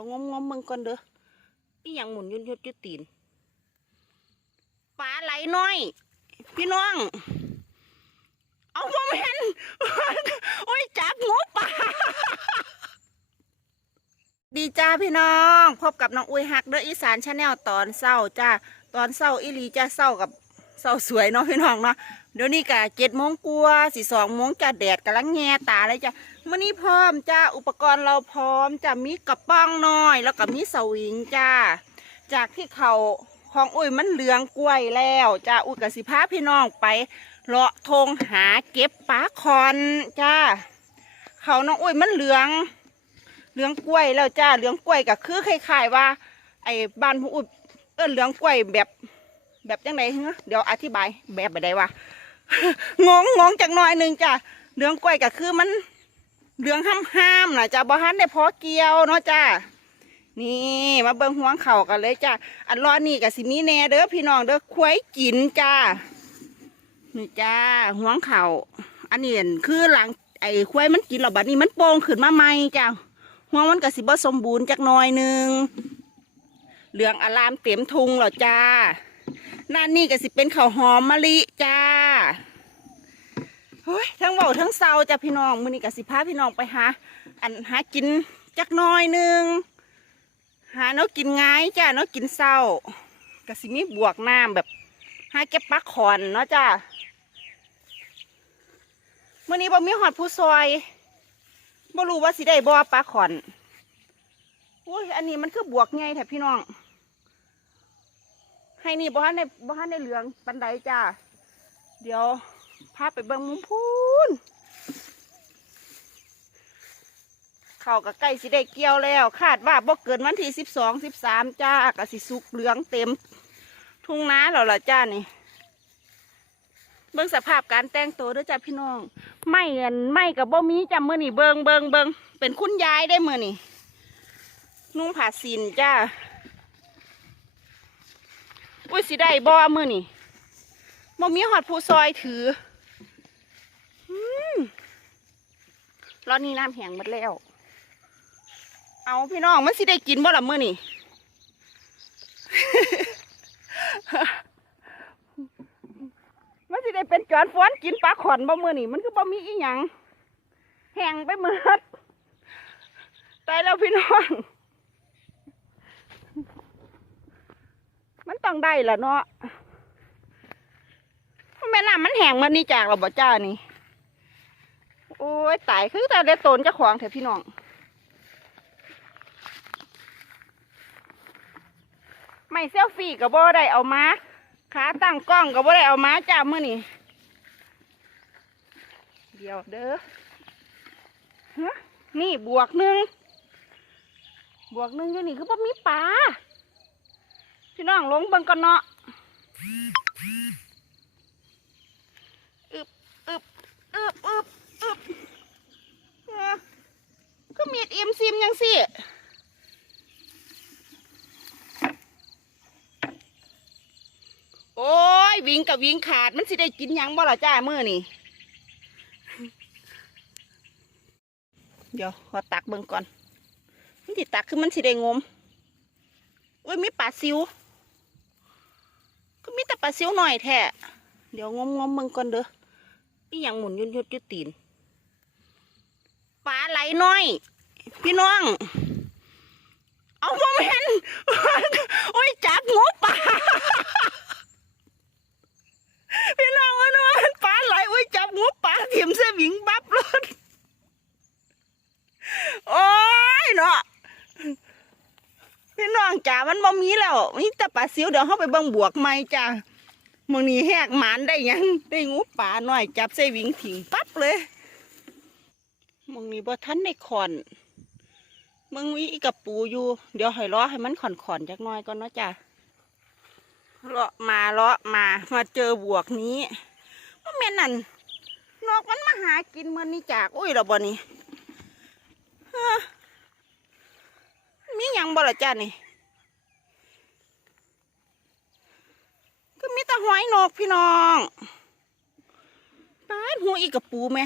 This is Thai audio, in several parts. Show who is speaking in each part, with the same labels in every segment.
Speaker 1: ยวงมงมมึงก่อนเด้ออีหยังหมุนยุดยุดยุดตีนปลาไหลน้อย พี่น้อง เอาบ่แม่นโอ้ยจับงูป่าดีจ้าพี่น้อง พบกับน้องอุ้ยฮักเด้ออีสานชาแนลตอนเศร้าจ้าตอนเศร้าอีลีจ้าเศร้ากับ เศร้าสวยเนาะพี่น้องเนาะเดี๋ยวนี้กะเจ็ดโมงกว่าสี่สองโมงจ้าแดดกำลังแง่ตาเลยจ้ามื่อนี้พร้อมจ้าอุปกรณ์เราพร้อมจะมีกระป้องน้อย แล้วก็มีสวิงจ้า จากที่เขาของอุ้ยมันเหลืองกล้วยแล้วจ้าอุ้ยกับสิพาพี่น้องไปเลาะทงหาเก็บปลาคอนจ้าเขาน้องอุ้ยมันเหลืองเหลืองกล้วยแล้วจ้าเหลืองกล้วยก็คือคล้ายๆว่า ไอ้บ้านผู้อุ้ยเออเหลืองกล้วยแบบ แบบจังไดฮะเดี๋ยวอธิบายแบบแบบใดวะงงงงจากหน่อยหนึ่งจ้าเหลืองกล้วยก็คือมันเหลืองห้ามห้ามนะจ้าบ่ฮันได้พอเกี่ยวเนาะจ้านี่มาเบิ่งห่วงเข่ากันเลยจ้าอันรอนี่กับสิมีแน่เด้อพี่น้องเด้อควายกินจ้านี่จ้าห่วงเขาอันนี้อั่นคือหลังไอ้ควายมันกินแล้วบัดนี้มันโป่งขึ้นมาใหม่จ้าห่วงมันก็สิบ่สมบูรณ์จักหน่อยหนึงเหลืองอารามเต็มทุงแล้วจ้า นั่นนี่ก็สิเป็นข้าวหอมมะลิจ้าเฮ้ยทั้งเบาทั้งเศร้าจ้าพี่น้องมือนี้ก็สิพาพี่น้องไปหา อันหากินจักน่อยนึงหาเนาะกินง่ายจ้าเนาะกินเศร้าก็สิมีบวกน้ำแบบหาเก็บปลาขอนเนาะจ้าเมื่อนี้บ่มีหอดผู้ซอยบ่รู้ว่าสิได้บ่ปลาขอนอุ้ยอันนี้มันคือบวกไงแถบพี่น้อง ให้นี่บ่ทันในบ่ทันในเหลืองปันไดจ้า เดี๋ยวพาไปเบิ่งมุมพูนเขาก็ใกล้สิได้เกี่ยวแล้ว คาดว่าบ่เกินวันที่สิบสองสิบสามจ้าก็สิสุกเหลืองเต็ม ทุ่งนาแล้วล่ะจ้านี่ เบิ่งสภาพการแต่งตัวด้วยจ้าพี่น้อง ไม่เงินไม่กับบ่มีจ้ามื่อนี่เบิงเบิงเบิงเป็นคุณยายได้เมื่อนี่นุ่งผ้าสินจ้า อุ้ยสิได้บ่มื่อนี่บ่มีหอดผู้ซอยถืออืมรอบนี้น้ำแห้งหมดแล้ว เอาพี่น้องมันสิได้กินบ่ละมื่อนี่มันสิได้เป็นจอนฟ้อนกินปลาขอนบ่มือนี่มันคือบ่มีอีหยังแห้งไปหมดตายแล้วพี่น้อง มันต้องได้ละเนาะแม่น้ำมันแห้งมันนี่จากเราบ่จ้านี่ โอ้ยตายคือแต่ได้ตนเจ้าของเถอะพี่น้องไม่เซลฟี่กับบ่ได้เอามาขาตั้งกล้องกับบ่ได้เอามาจ้าเมื่อนี่เดี๋ยวเด้อฮะนี่บวกหนึ่งบวกหนึ่งอยู่นี่คือบ่มีปลา พี่น้องลงเบิ่งก่อนเนาะอึบอึบอึบอึบอึบก็มีดอิมซิมยังสิโอ้ยวิ่งกับวิ่งขาดมันสิได้กินยังบ่ล่ะจ้ามือนี่เดี๋ยวขอตักเบิ่งก่อนมันสิตักคือมันสิได้งมอุ้ยมีปลาซิว ก็มีแต่ปลาซิวหน่อยแท้เดี๋ยวงมงมมึงก่อนเด้อพี่อยังหมุนยุดยุดยุดตีนปลาไหลน้อย พี่น้อง เอาบ่แม่นโอ้ยจับงูปลาพี่น้องว่าน้มันปลาไหลอุ้ยจับงูปลาถิ่มเสวิงบับเลยโอ้ยเนาะพี่น้อง จ๋ามันบ่มีแล้วมีแต่ปลาซิวเดี๋ยวเข้าไปเบิ่งบวกใหม่จ้ามึงนี่แหกหมานได้ยังได้งูปลาหน่อยจับเสวิงถิงปั๊บเลยมึงนี่บ่ทันได้ขอนมึงมีกับปูอยู่ เดี๋ยวให้รอให้มันขอนขอนจักหน่อยก่อนเนาะจ้าเลาะมาเลาะมามาเจอบวกนี้ว่าแม่นนั่นนกมันมาหากินเมื่อนี้จากอุ้ยเราบ่นี่มียังบ่ละจ้านี่ ก็มีแต่หอยนกพี่น้องป้าดหัวอีกกับปูไหม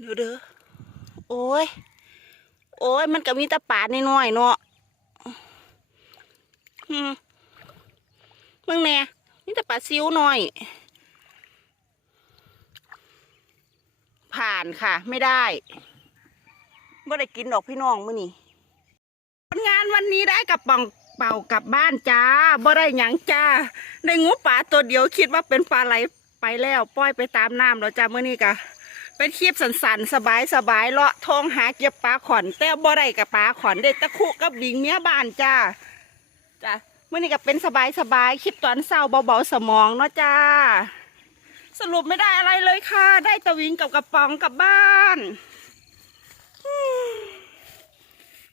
Speaker 1: เด้อเด้อโอ้ย โอ้ย มันก็มีแตะปาดน้อยเนาะอืมมึงแน่นี่แต่ปลาซิวหน่อย ผ่านค่ะ ไม่ได้ไม่ได้กินดอกพี่น้องมื้อนี้ผลงานวันนี้ได้กับป่อง เป่ากลับบ้านจ้าบ่ได้หยังจ้าได้งูป่าตัวเดียวคิดว่าเป็นปลาไหลไปแล้วปล่อยไปตามน้ำแล้วจ้าเมื้อนี้กะเป็นคลิปสันๆสบายสบายเลาะทองหาเก็บปลาขอน แต่บ่ได้กับปลาขอนได้ตะคุกับบิงเมียบ้านจ้าจ้าเมื่อนี้ก็เป็นสบายสบายคลิปตอนเศร้าเบาๆสมองเนาะจ้า สรุปไม่ได้อะไรเลยค่ะ ได้ตะวิงกับกระป๋องกลับบ้าน